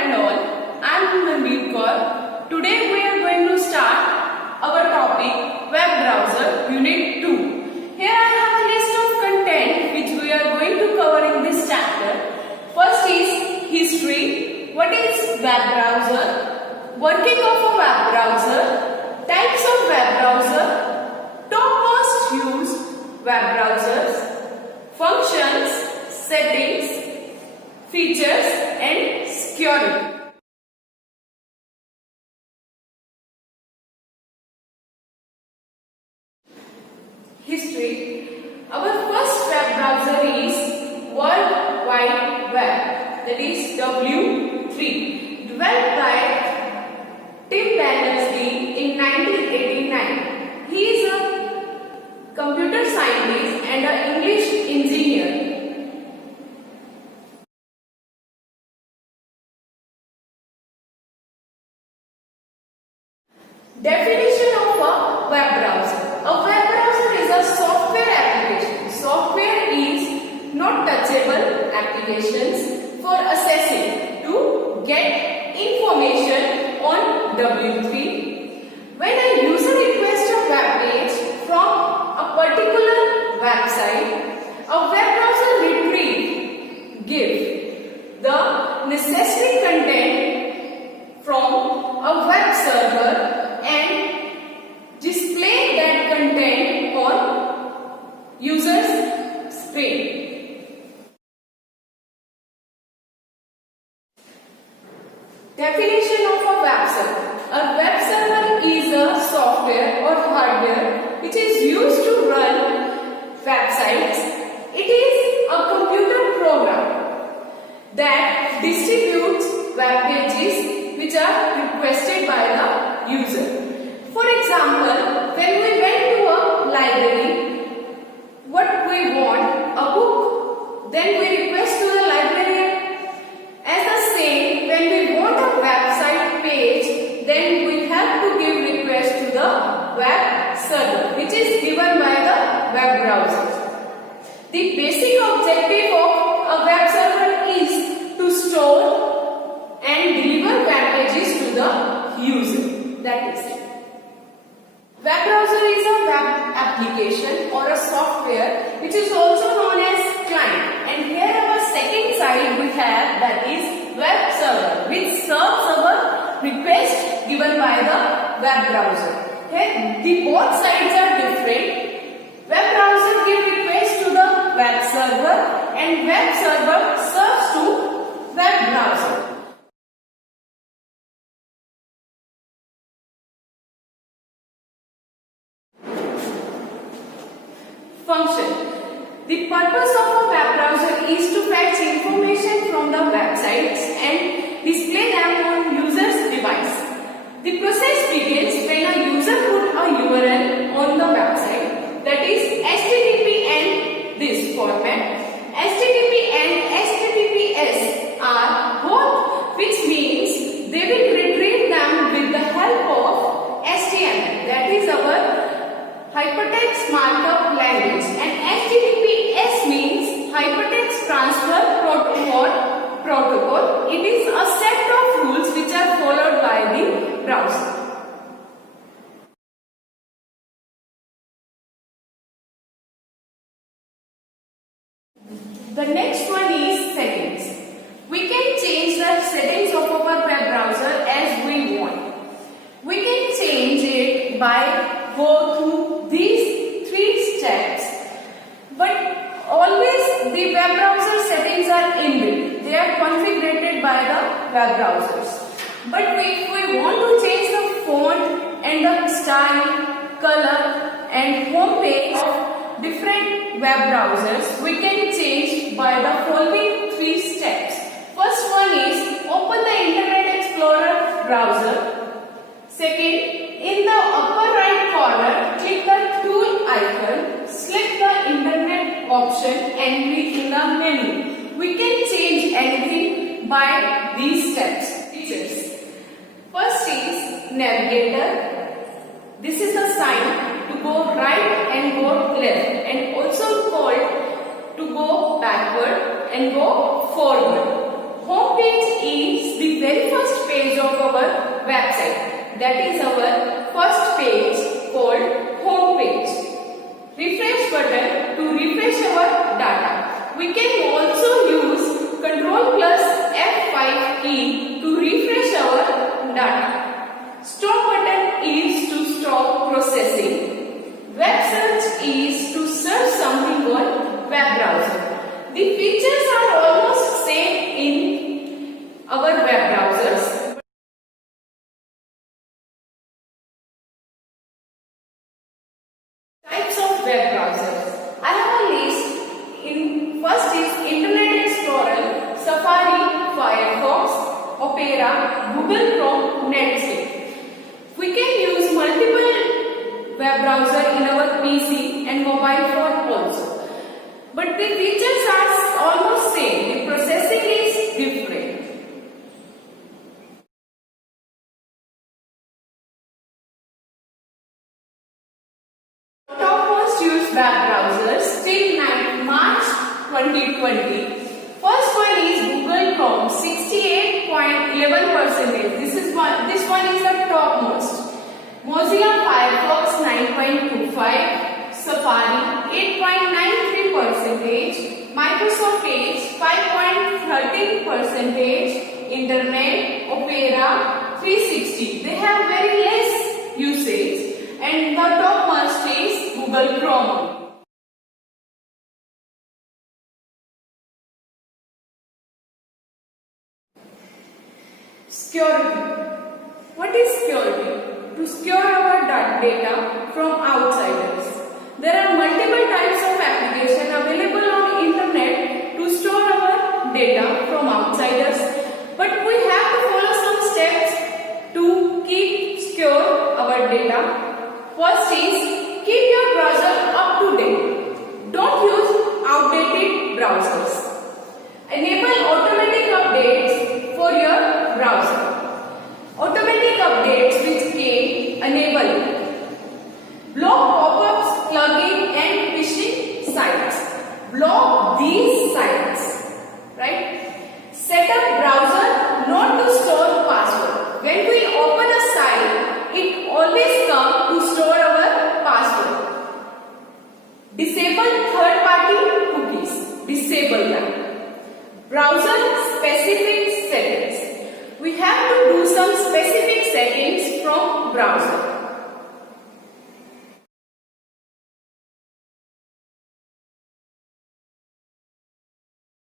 and all. I am Mandeep. Today we are going to start our topic Web Browser Unit 2. Here I have a list of content which we are going to cover in this chapter. First is history. What is web browser? Working of a web browser. Types of web browser. Top most used web browsers. Functions, settings, features and security. History. Our first web browser is World Wide Web, that is W3, developed by Tim Berners-Lee in 1989. He is a computer scientist and an English engineer. Definition of a web browser. A web browser is a software application. Software is not touchable applications for accessing to get information on W3. When a user requests a web page from a particular website, a web browser gives the necessary content from a web server and display that content on user's screen. Definition of a web server. A web server is a software or hardware which is used to run websites. It is a computer program that distributes web pages which are requested by the user. For example, when we went to a library, what we want, a book, then we request to the librarian. As the same, when we want a website page, then we have to give request to the web server, which is given by the web browser. The basic objective of a web server is to store and deliver web pages to the user. That is it. Web browser is a web application or a software which is also known as client. And here our second side we have, that is web server, which serves our request given by the web browser. Here the both sides are different. Web browser gives request to the web server and web server serves to web browser. Function. The purpose of a web browser is to fetch information from the websites and display them on user's device. The process begins when a user puts a URL on the website, that is HTTP and this format. HTTP and HTTPS are both, which means they will retrieve them with the help of HTML, that is our Hypertext Markup Language, and HTTPS means Hypertext Transfer Protocol. It is a set of rules which are followed by the browser. The next one is settings. We can change the settings of our web browser as we want. We can change it by go through these 3 steps, but always the web browser settings are inbuilt. They are configured by the web browsers. But if we want to change the font and the style, color and home page of different web browsers, we can change by the following 3 steps. First one is open the Internet Explorer browser. Second, in the upper right corner, click the tool icon, select the internet option and click in the menu. We can change anything by these steps. Features. First is navigator. This is the sign to go right and go left, and also called to go backward and go forward. Home page is the very our website. That is our first page called home page. Refresh button to refresh our data. We can also use Ctrl plus F5 key to refresh our data. Stop button is to stop processing. Web search is to search something on web browser. The features are almost same in our web browsers. Types of web browsers. I have a list. First is Internet Explorer, Safari, Firefox, Opera, Google Chrome, Netscape. We can use multiple web browser in our PC and mobile phone also. But the features are almost same. The processing is different. Topmost used web browsers till March 2020. First one is Google Chrome, 68.11%. This one is the topmost. Mozilla Firefox 9.25, Safari 8.93%, Microsoft Edge 5.13%, Internet, Opera 360. They have very less usage, and the topmost is Google Chrome. Security. What is security? To secure our data from outsiders. There are multiple types of applications available on internet to store our data from outsiders, but we have to follow some steps to keep secure our data. First is keep your browser up to date. Don't use outdated browsers. Enable automatic updates for your browser. Automatic updates which can enable block pop-ups, plugin and phishing sites. Block these sites, right? Set up browser not to store password. When we open a site, it always comes to store our password. Disable third-party cookies. Disable them. Browser specific settings. We have to do some specific settings from browser.